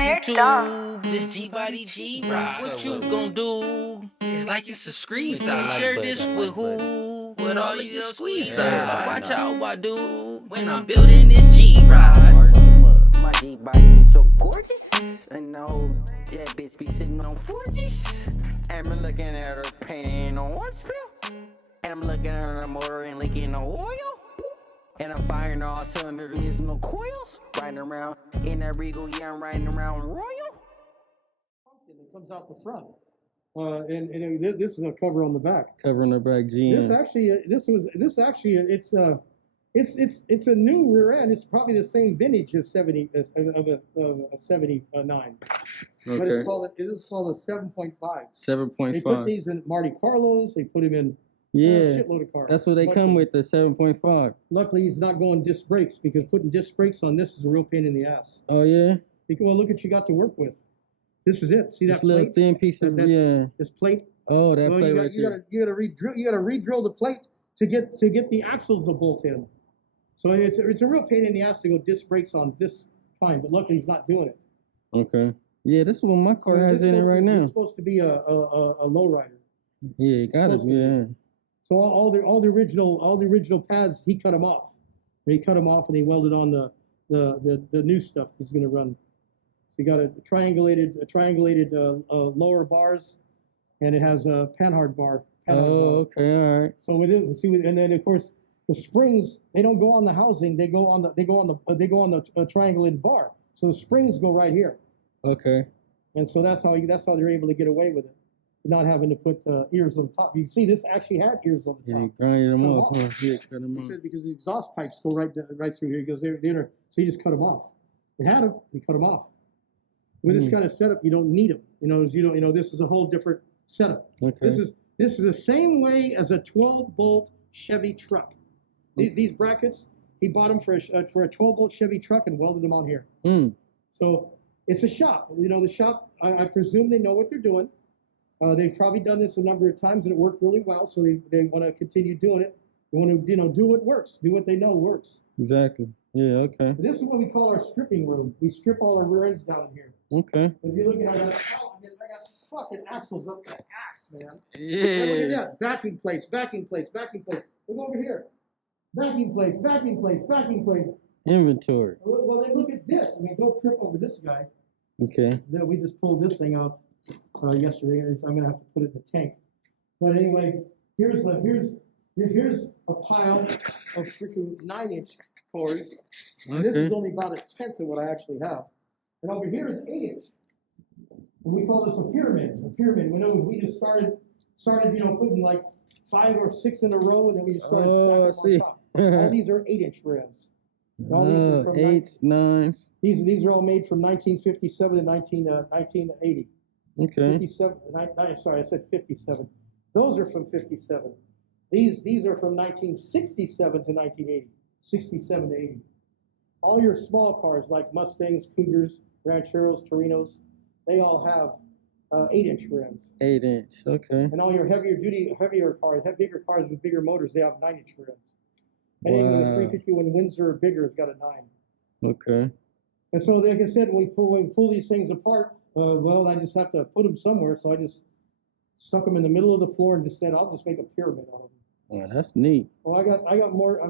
YouTube, this Gbody Gee Rod. What you gon' do? It's like it's a squeeze out. Share this with who? With all of your squeeze out. Watch out, what I do when I'm building this Gee Rod. My G-body is so gorgeous. And now that bitch be sitting on 40s. And I'm looking at her painting on one spill. And I'm looking at her motor and leaking no oil. And I'm firing all cylinders, there's no coils. Riding around in that Regal, yeah, I'm riding around Royal. It comes out the front. And this is a cover on the back. Cover on the back, GM. It's a new rear end. It's probably the same vintage as 79. Okay. But it is called a 7.5. 7.5. They put these in Monte Carlos. They put him in a shitload of cars. That's what they come with, the 7.5. Luckily, he's not going disc brakes, because putting disc brakes on this is a real pain in the ass. Oh yeah. Well, look what you got to work with. This is it. See that little plate? thin piece of this plate. Oh, that plate right there. You gotta redrill the plate to get the axles to bolt in. So it's a real pain in the ass to go disc brakes on this kind, but luckily he's not doing it. Okay. Yeah, this is what my car has in it right now. It's supposed to be a lowrider. Yeah, it got it. Yeah. So all the original pads, he cut them off. He cut them off and he welded on the new stuff he's going to run. So you got a triangulated lower bars, and it has a panhard bar. Okay, all right. So with it, and then of course the springs, they don't go on the housing, they go on the triangulated bar. So the springs go right here. Okay. And so that's how they're able to get away with it, not having to put ears on the top. You can see this actually had ears on the top. Yeah, grinding them off. Yeah, cut them off. Because the exhaust pipes go right through here. He goes there, so he just cut them off. It had them, he cut them off. With this kind of setup, you don't need them. This is a whole different setup. Okay. This is the same way as a 12-bolt Chevy truck. These brackets, he bought them for a 12-bolt Chevy truck and welded them on here. So it's a shop. The shop, I presume they know what they're doing. They've probably done this a number of times and it worked really well, so they want to continue doing it. They want to do what works, do what they know works. Exactly. Yeah, okay. This is what we call our stripping room. We strip all our rear ends down in here. Okay. If you're looking at that, I got fucking axles up the ass, man. Yeah. Look at that. Backing plates. Look over here. Backing plates. Inventory. Well, then look at this. Don't trip over this guy. Okay. We just pulled this thing out yesterday. I'm gonna have to put it in the tank. But anyway, here's a pile of freaking 9-inch cores. And this is only about 1/10 of what I actually have. And over here is 8-inch. And we call this a pyramid. We just started putting like 5 or 6 in a row, and then we just started stacking them on top. All these are 8-inch rims. All these are from 8s, 9s. These are all made from 1957 to 1980. Okay. 57. Sorry, I said 57. Those are from 57. These are from 1967 to 1980. 67 to 80. All your small cars like Mustangs, Cougars, Rancheros, Torinos, they all have 8-inch rims. 8-inch, okay. And all your heavier cars, bigger cars with bigger motors, they have 9-inch rims. Anything with a 351 Windsor or bigger has got a 9. Okay. And so, like I said, when we pull these things apart, I just have to put them somewhere. So I just stuck them in the middle of the floor and just said, I'll just make a pyramid out of them. Yeah, that's neat. Well, I got more.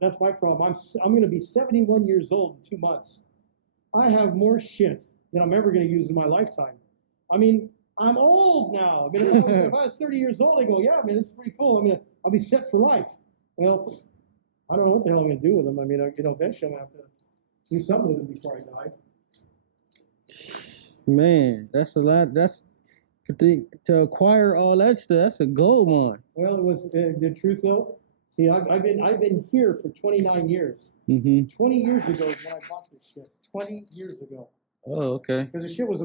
That's my problem. I'm going to be 71 years old in 2 months. I have more shit than I'm ever going to use in my lifetime. I'm old now. If I was 30 years old, I go, yeah, it's pretty cool. I'll be set for life. Well, I don't know what the hell I'm going to do with them. Eventually I'm going to have to do something with them before I die. Man, that's a lot. To acquire all that stuff, that's a gold mine. Well, it was the truth though. See, I've been here for 29 years. 20 years ago is when I bought this shit. 20 years ago. Oh, okay. Because the shit was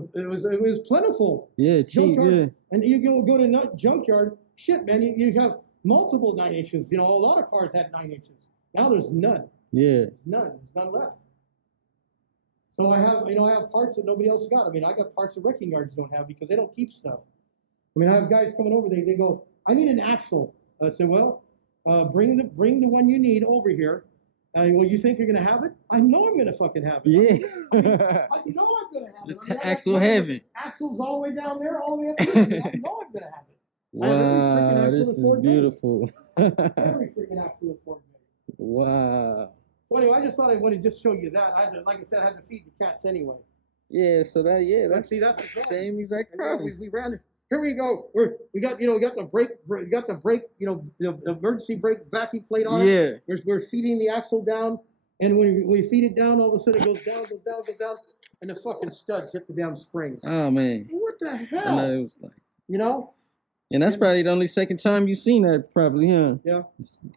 plentiful. Yeah, cheap. Yeah. And you go to junkyard. Shit, man, you have multiple 9 inches. A lot of cars had 9 inches. Now there's none. Yeah. There's none left. So I have parts that nobody else got. I got parts that wrecking yards don't have because they don't keep stuff. I have guys coming over, they go, I need an axle. I said, well, bring the one you need over here. Well, you think you're gonna have it? I know I'm gonna fucking have it. Yeah. I know I'm gonna have it. It's I mean, I got axle fucking heaven. Axles all the way down there, all the way up here. I mean, I know I'm gonna have it. Wow, this is beautiful. Every freaking axle is Ford made. Wow. So anyway, I just thought I wanted to just show you that. Like I said, I had to feed the cats anyway. Yeah, so that's the same exact problem. We ran. Here we go. We got the brake. We got the brake. The emergency brake vacuum plate on it. Yeah. We're feeding the axle down, and when we feed it down, all of a sudden it goes down, and the fucking studs hit the damn springs. Oh man. What the hell? I know, it was like, And that's probably the only second time you've seen that, probably, huh? Yeah.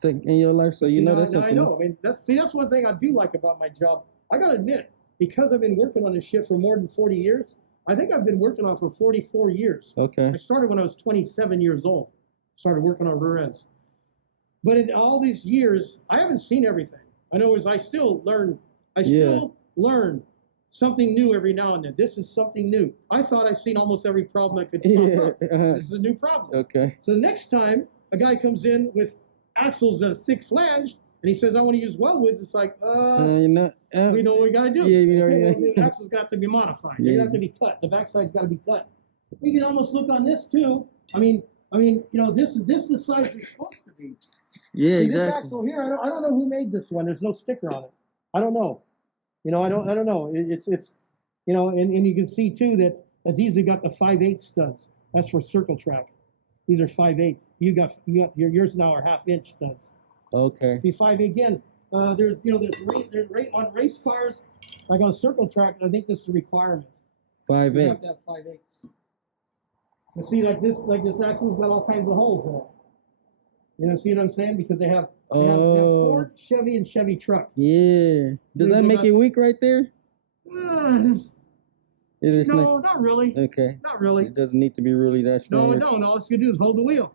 In your life, so that's something. I know. I mean, that's one thing I do like about my job. I gotta admit, because I've been working on this shit for more than 40 years, I think I've been working on it for 44 years. Okay. I started when I was 27 years old. Started working on rear ends. But in all these years, I haven't seen everything. In other words, I still learn something new every now and then. This is something new. I thought I'd seen almost every problem that could pop up. This is a new problem. Okay. So the next time a guy comes in with axles that are thick flange, and he says, I want to use weldwoods, it's like, we know what we got to do. Yeah, the axle's got to be modified. They have to be cut. The backside's got to be cut. We can almost look on this too. I mean, this is the size it's supposed to be. Yeah, See, exactly. This axle here, I don't know who made this one. There's no sticker on it. I don't know. I don't know. It's and you can see too that these have got the 5/8 studs. That's for circle track. These are 5/8. Yours now are 1/2 inch studs. Okay. See 5/8 again. There's on race cars, like on circle track. I think this is a requirement. 5/8. You have to have 5/8. You see, like this axle's got all kinds of holes in it. See what I'm saying? Because they have Ford, Chevy, and Chevy truck. Yeah. Does that make it weak right there? No, not really. Okay. Not really. It doesn't need to be really that strong. No, it don't. All you do is hold the wheel.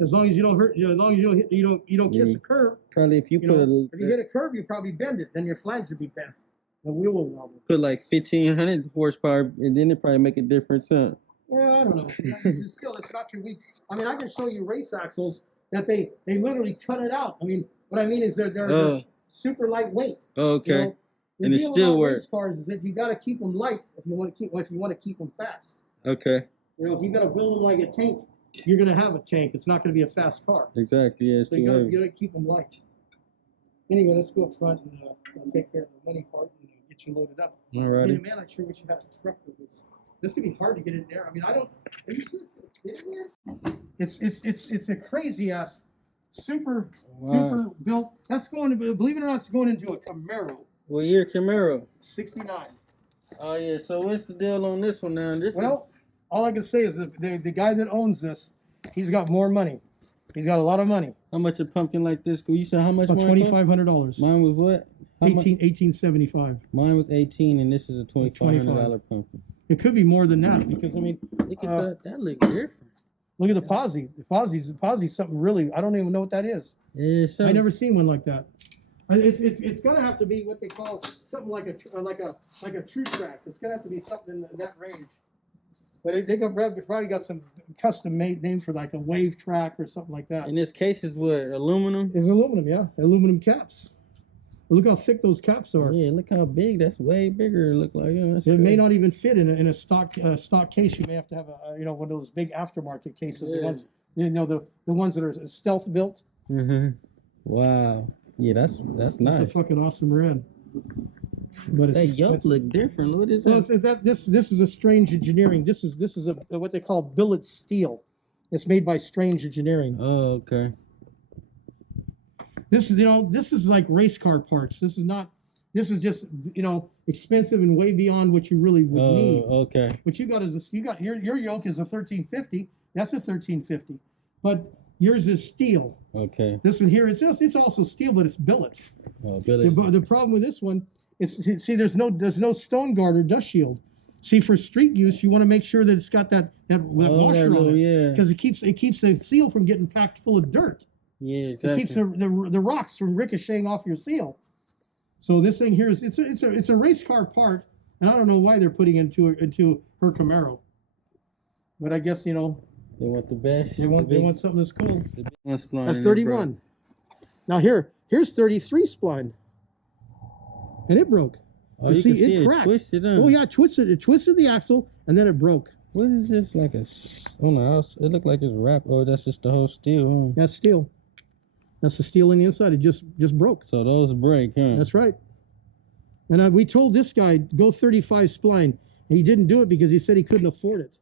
As long as you don't hurt, as long as you don't kiss a curb. Probably if you if you hit a curb, you probably bend it. Then your flange would be bent. The wheel will wobble. Put like 1,500 horsepower, and then it probably make a difference, huh? Yeah, I don't know. It's not too weak. I mean, I can show you race axles that they literally cut it out. I mean, what I mean is they're super lightweight. Okay. And it still works. Race cars is that you got to keep them light if you want to keep them fast. Okay. If you got to build them like a tank, you're going to have a tank. It's not going to be a fast car. Exactly. Yeah, so you got to keep them light. Anyway, let's go up front and take care of the money part and get you loaded up. All right. Hey, man, I sure wish you had a truck with this. This could be hard to get in there. I mean, I don't. Are you sure it's in there? It's a crazy ass super built. That's going to, believe it or not, it's going into a Camaro. What year Camaro? 69. Oh yeah. So what's the deal on this one now? All I can say is the guy that owns this, he's got more money. He's got a lot of money. How much a pumpkin like this? You said how much? $2,500. Mine was what? $1,875. Mine was 18, and this is a $2,500 pumpkin. It could be more than that because I mean, look at that. That looks different. Look at the posi. The posi's something really. I don't even know what that is. I never seen one like that. It's gonna have to be what they call something like a true track. It's gonna have to be something in that range. But they probably got some custom made name for like a wave track or something like that. And this case is what, aluminum? It's aluminum, yeah, aluminum caps. Look how thick those caps are. Yeah, look how big. That's way bigger. It look like it may not even fit in a stock case. You may have to have one of those big aftermarket cases. Yeah. The ones that are stealth built. Mm-hmm. Wow. Yeah, that's nice. That's a fucking awesome red. But that yoke look different. What is that? This is a Strange Engineering. This is what they call billet steel. It's made by Strange Engineering. Oh, okay. This is like race car parts. This is just expensive and way beyond what you really would need. Okay. What you got is your yoke is a 1350. That's a 1350, but yours is steel. Okay. This one here it's also steel, but it's billet. Oh, billet. The problem with this one is there's no stone guard or dust shield. See, for street use, you want to make sure that it's got that washer on it, because it keeps the seal from getting packed full of dirt. Yeah, exactly. It keeps the rocks from ricocheting off your seal. So this thing here it's a race car part, and I don't know why they're putting it into her Camaro. But I guess they want the best. They want something that's cool. That's 31. Now here's 33 spline. and it broke. Oh, you you see, can see it cracked. Twisted, Oh yeah, it twisted the axle, and then it broke. What is this? Like a on the house? It looked like it's wrapped. Oh, that's just the whole steel. Huh? That's steel. That's the steel in the inside. It just broke. So those break, huh? That's right. And we told this guy go 35 spline, and he didn't do it because he said he couldn't afford it.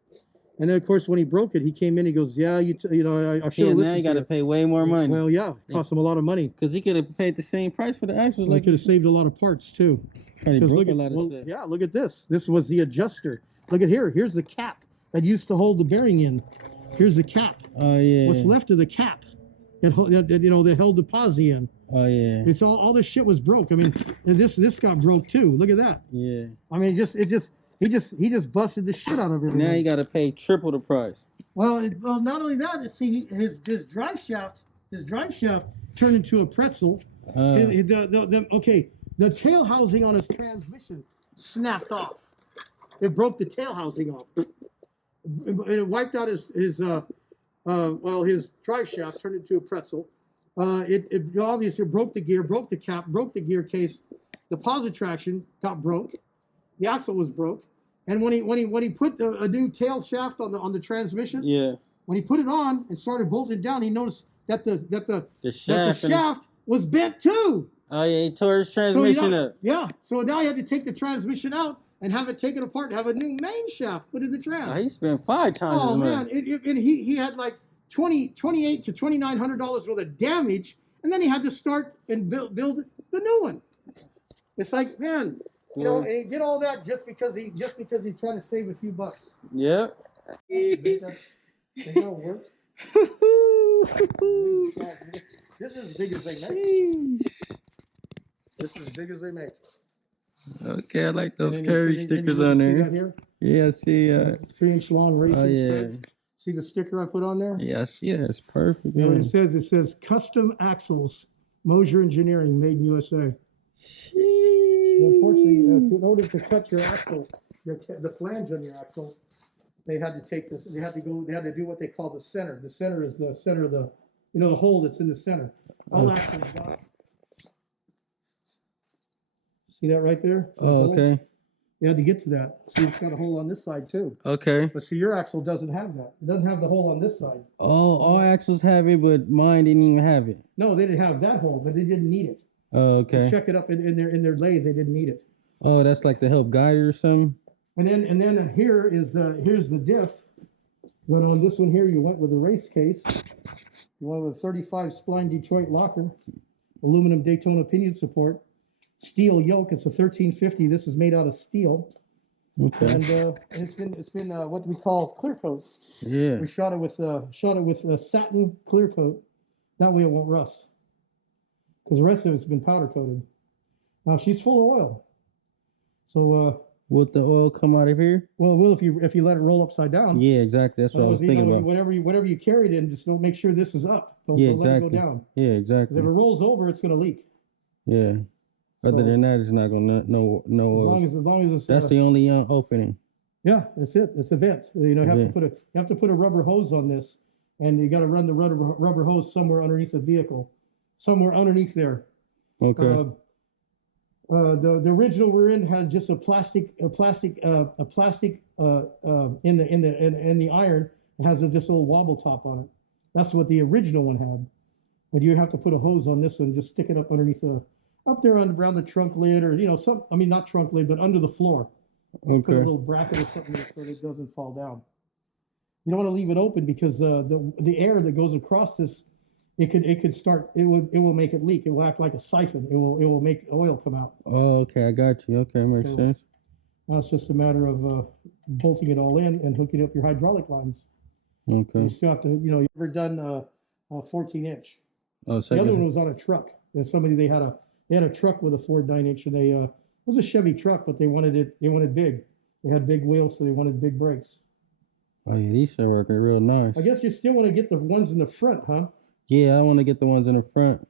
And then of course when he broke it, he came in. He goes, "Yeah, I should have listened." Yeah, now you got to pay way more money. Well, yeah, it cost him a lot of money. Because he could have paid the same price for the axles. He could have saved a lot of parts too. Because look at stuff. Yeah, look at this. This was the adjuster. Look at here. Here's the cap that used to hold the bearing in. Here's the cap. Oh yeah. What's left of the cap that held the posi in. Oh yeah. It's all this shit was broke. I mean, and this got broke too. Look at that. Yeah. I mean, he just busted the shit out of everything. Now you got to pay triple the price. Well, not only that. See, his drive shaft turned into a pretzel. The tail housing on his transmission snapped off. It broke the tail housing off. It wiped out his drive shaft, turned into a pretzel. It obviously broke the gear, broke the cap, broke the gear case. The positive traction got broke. The axle was broke. And when he put a new tail shaft on the transmission, yeah, when he put it on and started bolting it down, he noticed that the shaft was bent too. Oh yeah, he tore his transmission up. Yeah, so now he had to take the transmission out and have it taken apart and have a new main shaft put in the trans. Oh, he spent 5 times. Oh man, and he had like $2,800 to $2,900 worth of damage, and then he had to start and build the new one. It's like, man, you know, and he did all that just because he's trying to save a few bucks. Yeah. They don't work. This is as big as they make. This is as big as they make. Okay, I like those Curry stickers on there. See that here? Yeah, I see. 3-inch long racing studs. See the sticker I put on there? Yeah, I see that. It's perfect. Yeah. It says custom axles, Mosier Engineering, made in USA. Unfortunately, in order to cut your axle, the flange on your axle, they had to take this. They had to do what they call the center. The center is the center of the, the hole that's in the center. All axles got. See that right there? Oh, okay. They had to get to that. See, it's got a hole on this side too. Okay. But see, your axle doesn't have that. It doesn't have the hole on this side. Oh, all axles have it, but mine didn't even have it. No, they didn't have that hole, but they didn't need it. Oh, okay. They check it up in their lathe. They didn't need it. Oh, that's like to help guide it or something. And then here's the diff. But on this one here, you went with the race case. You went with 35 spline Detroit locker, aluminum Daytona pinion support, steel yoke. It's a 1350. This is made out of steel. Okay. And it's been what we call clear coat. Yeah. We shot it with satin clear coat. That way it won't rust. Because the rest of it's been powder coated. Now she's full of oil. So would the oil come out of here? Well, it will if you let it roll upside down. Yeah, exactly. That's what I was thinking about. Whatever you carry it in, just don't make sure this is up. Don't exactly. let it go down. Yeah, exactly. If it rolls over, it's going to leak. Yeah. Other than that, it's not going to no oil. As long as it's that's the only opening. Yeah, that's it. It's a vent. You have to put a rubber hose on this, and you got to run the rubber hose somewhere underneath the vehicle. Somewhere underneath there. Okay. The original we're in had just a plastic in the iron. It has this little wobble top on it. That's what the original one had. But you have to put a hose on this one, just stick it up underneath up there around the trunk lid, or not trunk lid, but under the floor. Okay. Put a little bracket or something so that it doesn't fall down. You don't want to leave it open because the air that goes across this. It will make it leak. It will act like a siphon. It will make oil come out. Oh, okay, I got you. Okay, makes sense. Now it's just a matter of bolting it all in and hooking up your hydraulic lines. Okay. You still have to, you've ever done a 14-inch. Oh, the other one was on a truck. There's somebody they had a truck with a Ford 9-inch, and it was a Chevy truck, but they wanted big. They had big wheels, so they wanted big brakes. Oh yeah, these are working real nice. I guess you still want to get the ones in the front, huh? Yeah, I want to get the ones in the front,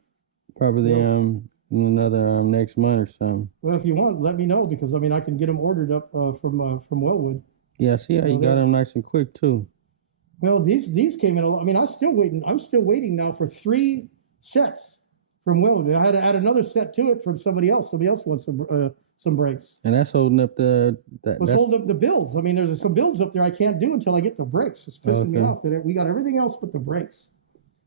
probably in another next month or something. Well, if you want, let me know, because I can get them ordered up from Wellwood. Yeah, see how you got them nice and quick too. Well, these came in a lot. I'm still waiting now for 3 sets from Will. I had to add another set to it from somebody else. Somebody else wants some brakes. And that's holding up It's holding up the bills. I mean, there's some bills up there I can't do until I get the brakes. It's pissing me off that we got everything else but the brakes.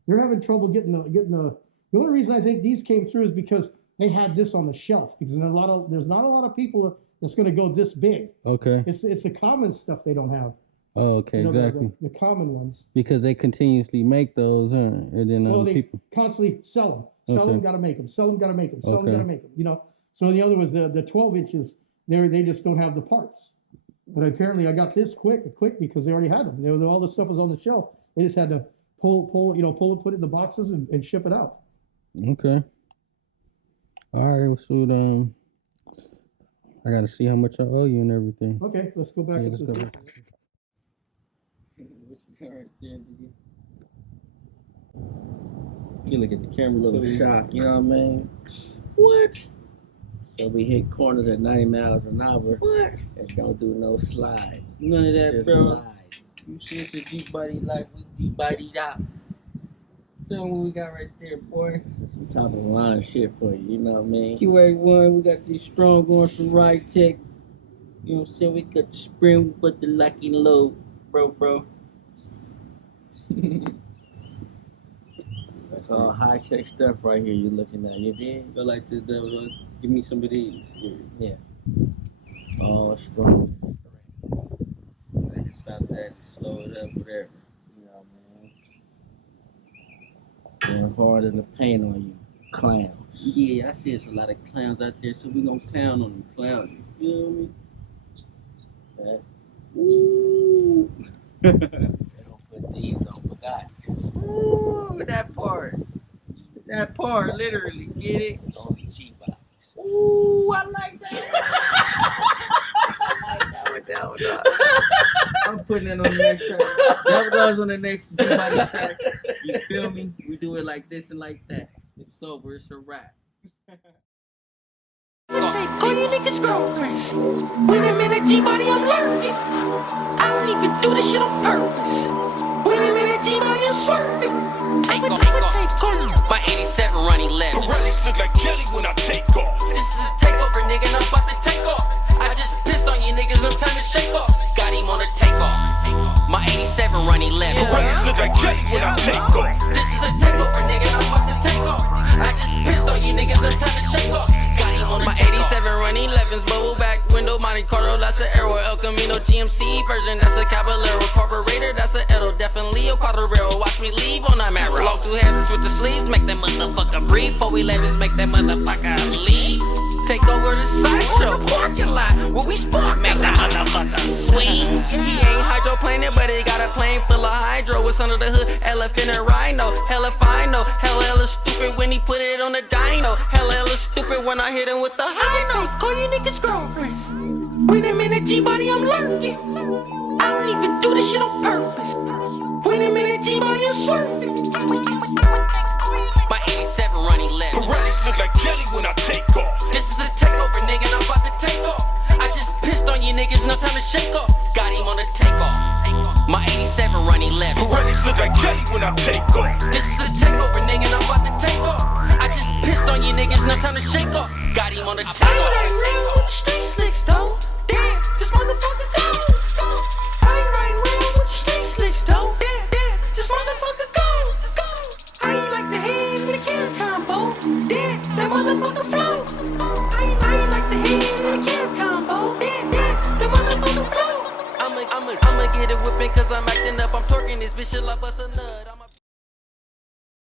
They're having trouble getting the. The only reason I think these came through is because they had this on the shelf, because there's not a lot of people that's going to go this big. Okay. It's the common stuff they don't have. Oh, okay, exactly. The common ones. Because they continuously make those, and then they people constantly sell them. Sell them, got to make them. Sell them, got to make them. Sell them, got to make them. You know. So the other was the 12 inches. They just don't have the parts. But apparently I got this quick because they already had them. All the stuff was on the shelf. They just had to pull it, put it in the boxes and ship it out. Okay. All right. So I got to see how much I owe you and everything. Okay, let's go back. Yeah, let's go back. You look at the camera, a little shocked, you know what I mean? What? So we hit corners at 90 miles an hour. What? And don't do no slide. None of that, Just bro. glide. You see it's a Gbody like we Gbody out. Tell me what we got right there, boy. That's some top of the line shit for you, you know what I mean? QA1, we got these strong going from Right Tech. You know what I'm saying? We got the spring, we put the lucky low, bro. That's all high tech stuff right here you're looking at. You did? Feel like the give me some of these. Yeah. All strong. I can stop that and slow it up, whatever. You know what I mean? Going hard in the paint on you. Clowns. Yeah, I see it's a lot of clowns out there, so we gonna clown on them clowns. You feel me? That. Ooh. They don't put these on Bugattis. Ooh, that part, literally, get it? Only G-Box. Ooh, I like that. I like that one. I'm putting it on the next track. That was on the next Gbody track. You feel me? We do it like this and like that. It's sober, it's a wrap. Call you niggas girlfriends. When I'm in a Gbody, I'm lurking. I don't even do this shit on purpose. When I'm in a Gbody, I'm swerving. Take off. My 87 running levels. Pirellis look like jelly when I take off. This is a takeover, nigga, and I'm about to take off. I just pissed on you niggas, no time to shake off. Got him on a takeoff. My 87 running levels. Pirellis look like jelly when I take off. This is a takeover, nigga, and I'm about to take off. I just pissed on you niggas, no time to shake off. Got him on a my 87 running 11s, bubble back window, Monte Carlo, that's an Aero, El Camino GMC version, that's a Caballero, Carburetor, that's a Edo, definitely a Quadrero. Watch me leave on that Maro. Long two headers with the sleeves, make that motherfucker breathe. 411s, make that motherfucker leave. Take over the sideshow, parking lot, where we spark, make that motherfucker swing. He ain't hydroplaning, but he got a plane full of hydro. What's under the hood? Elephant and rhino, hella fine, no. Hella stupid when he put it on the dyno. Hella stupid when I hit him with the high note. Call you niggas girlfriends. When I'm in a Gbody, I'm lurking. I don't even do this shit on purpose. When I'm in a Gbody, I'm swerving. My 87 running levels. Pirellis look like jelly when I take off. This is the takeover, nigga, and I'm about to take off. I just pissed on you niggas, no time to shake off. Got him on the takeoff. My 87 running levels. Pirellis look like jelly when I take off. This is the takeover, nigga, and I'm about to take off. I just pissed on you niggas, no time to shake off. Got him on the I ain't takeoff. riding around with the street slicks, though. Damn, this motherfucker go. I ain't riding around with the street slicks, though. Damn, this motherfucker go. I ain't like the head in the cab combo. Damn, that motherfucker flow. I ain't like the head in the cab combo. Damn, that motherfucker flow. I'ma get it whipping cause I'm acting up. I'm twerking this bitch till I bust a nut.